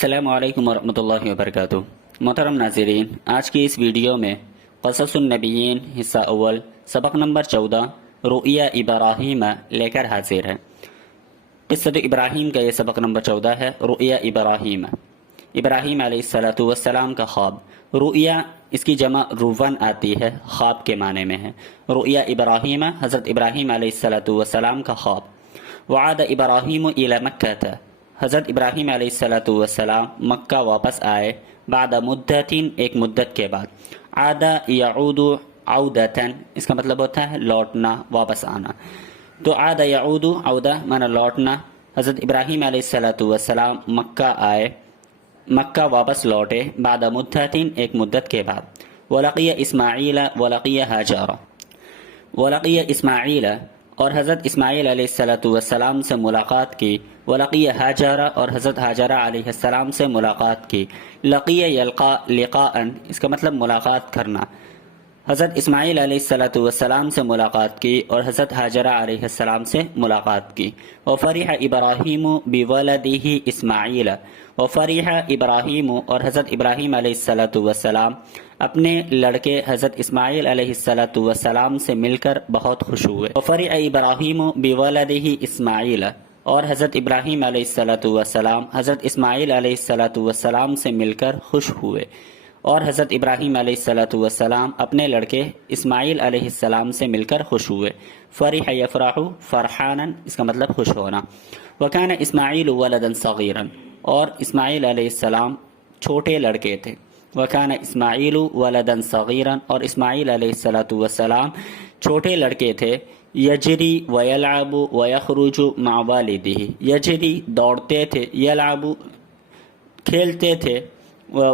السلام علیکم ورحمۃ اللہ وبرکاتہ۔ محترم ناظرین، آج کی اس ویڈیو میں قصص النبیین حصہ اول سبق نمبر 14 رؤیا ابراہیم لے کر حاضر ہے۔ قصۃ ابراہیم کا یہ سبق نمبر 14 ہے، رؤیا ابراہیم، ابراہیم علیہ السلام کا خواب۔ رؤیا اس کی جمع روون آتی ہے، خواب کے معنی میں ہے۔ رؤیا ابراہیم حضرت ابراہیم علیہ السلام کا خواب۔ وعاد ابراہیم الی مکہ تھا، حضرت ابراہیم علیہ السلام مکہ واپس آئے، بعد مدت ایک مدت کے بعد۔ عاد یعود عودتن اس کا مطلب ہوتا ہے لوٹنا، واپس آنا۔ تو عاد یعود عودہ مانا لوٹنا۔ حضرت ابراہیم علیہ السلام مکہ آئے، مکہ واپس لوٹے، بعد مدت ایک مدت کے بعد۔ ولقی اسماعیل ولقی ہاجر، ولقی اسماعیل اور حضرت اسماعیل علیہ السلام سے ملاقات کی۔ ولقی حاجرہ اور حضرت حاجرہ علیہ السلام سے ملاقات کی۔ لقی یلقا لقاءً اس کا مطلب ملاقات کرنا۔ حضرت اسماعیل علیہ السلام سے ملاقات کی اور حضرت حاجرہ علیہ السلام سے ملاقات کی۔ وفرح ابراہیم بولدہ اسماعیل، وفرح ابراہیم اور حضرت ابراہیم علیہ السلام اپنے لڑکے حضرت اسماعیل علیہ السلام سے مل کر بہت خوش ہوئے۔ وفرح ابراہیم بولدہ اسماعیل اور حضرت ابراہیم علیہ السلام حضرت اسماعیل علیہ السلام سے مل کر خوش ہوئے، اور حضرت ابراہیم علیہ السلام اپنے لڑکے اسماعیل علیہ السلام سے مل کر خوش ہوئے۔ فرح یفرح فرحانا اس کا مطلب خوش ہونا۔ وکان اسماعیل ولدا صغیرا اور اسماعیل علیہ السلام چھوٹے لڑکے تھے۔ وکان اسماعیل ولدا صغیرا اور اسماعیل علیہ السلام چھوٹے لڑکے تھے۔ یجری ویلعب ویخرج مع والدہ، یجری دوڑتے تھے، یلعب کھیلتے تھے،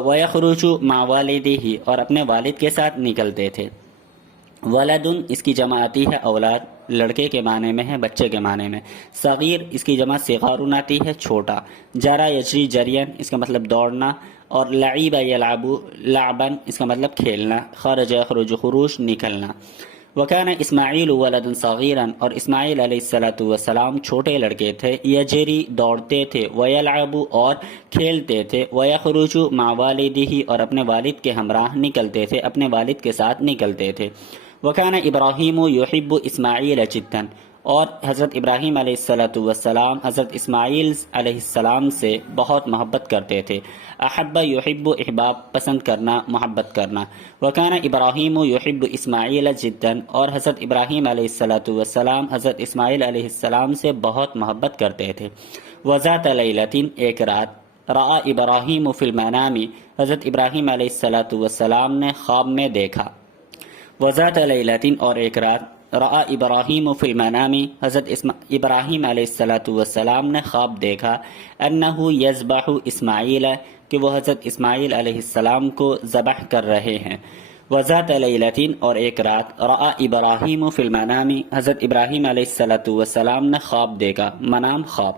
ویخرج مع والدہ اور اپنے والد کے ساتھ نکلتے تھے۔ ولدن اس کی جمع آتی ہے اولاد، لڑکے کے معنی میں ہے، بچے کے معنی میں۔ صغیر اس کی جمع صغار آتی ہے، چھوٹا۔ جرا یجری جرین اس کا مطلب دوڑنا، اور لعب یلعب لعبا اس کا مطلب کھیلنا۔ خرج یخرج خروج نکلنا۔ وکان اسماعیل ولدا صغیرا اور اسماعیل علیہ السلام چھوٹے لڑکے تھے۔ یجری دوڑتے تھے، ویلعب اور کھیلتے تھے، ویخرج مع والدہ اور اپنے والد کے ہمراہ نکلتے تھے، اپنے والد کے ساتھ نکلتے تھے۔ وکان ابراہیم یحب اسماعیل جدا اور حضرت ابراہیم علیہ السلام حضرت اسماعیل علیہ السلام سے بہت محبت کرتے تھے۔ احب یحب احباب پسند کرنا، محبت کرنا۔ وکان ابراہیم یحب اسماعیل جدا اور حضرت ابراہیم علیہ السلام حضرت اسماعیل علیہ السلام سے بہت محبت کرتے تھے۔ وذات لیلۃ ایک رات، رأى ابراہیم فی المنام حضرت ابراہیم علیہ السلام نے خواب میں دیکھا۔ وذات لیلۃ اور ایک رات، رأى ابراہیم فی المنام حضرت ابراہیم علیہ السلام نے خواب دیکھا، انہ یذبح اسماعیل کہ وہ حضرت اسماعیل علیہ السلام کو ذبح کر رہے ہیں۔ وذات لیلۃ اور ایک رات، رأى ابراہیم فی المنام حضرت ابراہیم علیہ السلام نے خواب دیکھا، منام خواب۔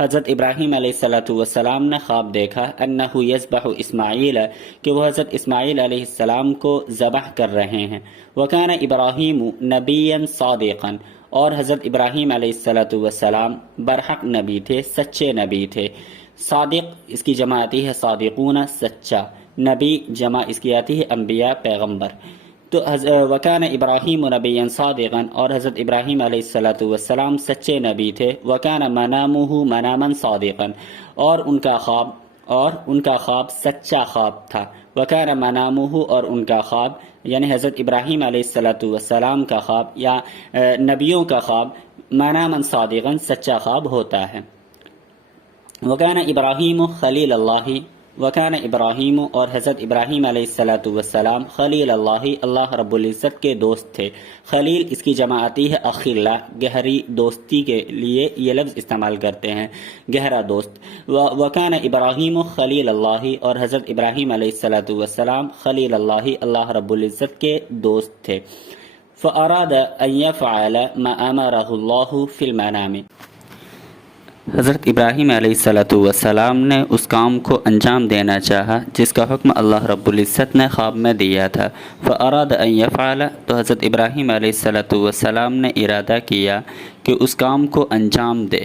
حضرت ابراہیم علیہ السلام نے خواب دیکھا، انہ یذبح اسماعیل کہ وہ حضرت اسماعیل علیہ السلام کو ذبح کر رہے ہیں۔ وکان ابراہیم نبیا صادقا اور حضرت ابراہیم علیہ السلام برحق نبی تھے، سچے نبی تھے۔ صادق اس کی جمع آتی ہے صادقون، سچا۔ نبی جمع اس کی آتی ہے انبیاء، پیغمبر۔ تو وکان ابراہیم نبیا صادقا اور حضرت ابراہیم علیہ السلام سچے نبی تھے۔ وکان منامہ مناما صادقا اور ان کا خواب سچا خواب تھا۔ وکان منامہ اور ان کا خواب یعنی حضرت ابراہیم علیہ السلام کا خواب یا نبیوں کا خواب مناما صادقا سچا خواب ہوتا ہے۔ وکان ابراہیم خلیل اللہ، وکان ابراہیم اور حضرت ابراہیم علیہ السلام خلیل اللہ اللہ رب العزت کے دوست تھے۔ خلیل اس کی جمع آتی ہے اخیلا، گہری دوستی کے لیے یہ لفظ استعمال کرتے ہیں، گہرا دوست۔ وکان ابراہیم خلیل اللہ اور حضرت ابراہیم علیہ السلام خلیل اللہ اللہ رب العزت کے دوست تھے۔ فاراد ان یفعل ما امرہ اللہ فی المنام حضرت ابراہیم علیہ السلام نے اس کام کو انجام دینا چاہا جس کا حکم اللہ رب العزت نے خواب میں دیا تھا۔ فاراد ان یفعل تو حضرت ابراہیم علیہ السلام نے ارادہ کیا کہ اس کام کو انجام دے۔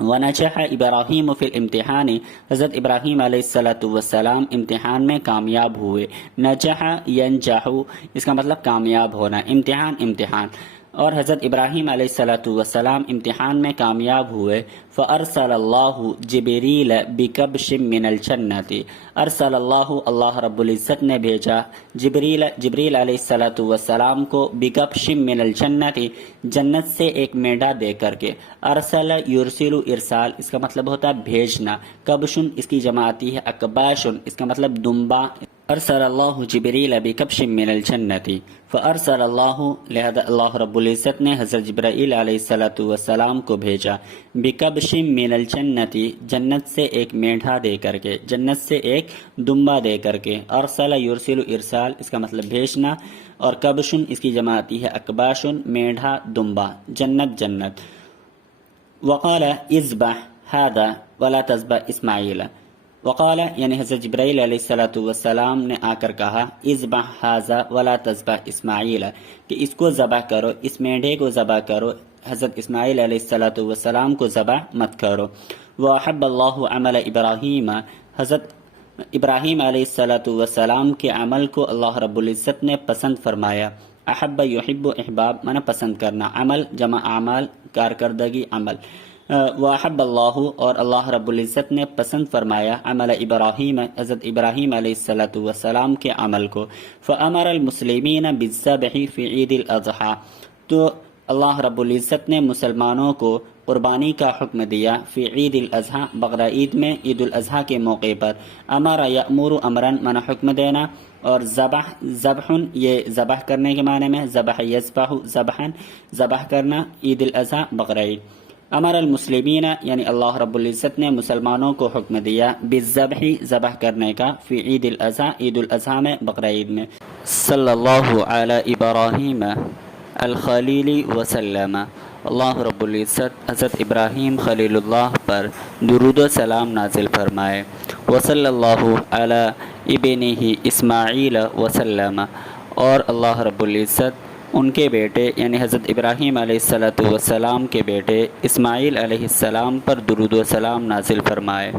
ونجح ابراہیم فی الامتحان، حضرت ابراہیم علیہ السلام امتحان میں کامیاب ہوئے۔ نجح ینجح، اس کا مطلب کامیاب ہونا، امتحان امتحان، اور حضرت ابراہیم علیہ السلام امتحان میں کامیاب ہوئے۔ فارسل اللہ جبریل بکبش من الجنت، ارسل اللہ، اللہ رب العزت نے بھیجا جبریل علیہ السلام کو بکبش من الجنت، جنت سے ایک مینڈا دے کر کے۔ ارسل یرسل ارسال، اس کا مطلب ہوتا ہے بھیجنا، کبشن اس کی جمع آتی ہے اکباشن، اس کا مطلب دمبا۔ ارسل اللہ جبریل بکبش من الجنت، فارسل اللہ، لہذا اللہ رب العزت نے حضرت جبرائیل علیہ السلام کو بھیجا، بکبش من الجنت، جنت سے ایک مینڈھا دے کر کے، جنت سے ایک دمبا دے کر کے۔ ارسل یرسل ارسال، اس کا مطلب بھیجنا، اور کبشن اس کی جمع آتی ہے اکباشن، مینڈھا دمبا، جنت۔ وقال اذبح هذا ولا تذبح اسماعیل، وقال یعنی حضرت جبرائیل علیہ السلام نے آ کر کہا، اذبح هذا ولا تذبح اسماعیل، کہ اس کو ذبح کرو، اس مینڈھے کو ذبح کرو، حضرت اسماعیل علیہ السلام کو ذبح مت کرو۔ وَأَحَبَّ اللَّهُ عَمَلَ ابراہیم، حضرت ابراہیم علیہ السلام کے عمل کو اللہ رب العزت نے پسند فرمایا۔ احب یحب، احباب مانا پسند کرنا، عمل جمع اعمال، کارکردگی عمل۔ وَأَحَبَّ اللَّهُ، اور اللہ رب العزت نے پسند فرمایا، عمل ابراہیم، حضرت ابراہیم علیہ السلام کے عمل کو۔ فَأَمَرَ الْمُسْلِمِينَ بِالذَّبْحِ فِي عِيدِ الْأَضْحَى، تو اللہ رب العزت نے مسلمانوں کو قربانی کا حکم دیا، فی عید الاضحیٰ، بقرہ عید میں، عید الاضحیٰ کے موقع پر۔ امر یأمر امرن مانا حکم دینا، اور ذبح یہ ذبح کرنے کے معنی میں، ذبح یذبح ذبحن، ذبح کرنا، عید الاضحیٰ بقرہ عید۔ امر المسلمین یعنی اللہ رب العزت نے مسلمانوں کو حکم دیا، بالذبح ذبح کرنے کا، فی عید الاضحیٰ، عید الاضحیٰ میں، بقرہ عید میں۔ صلی اللہ علی ابراہیم الخلیل وسلم، اللہ رب العزت حضرت ابراہیم خلیل اللہ پر درود و سلام نازل فرمائے۔ وصلی اللہ علی ابنہ اسماعیل وسلم، اور اللہ رب العزت ان کے بیٹے یعنی حضرت ابراہیم علیہ السلام کے بیٹے اسماعیل علیہ السلام پر درود و سلام نازل فرمائے۔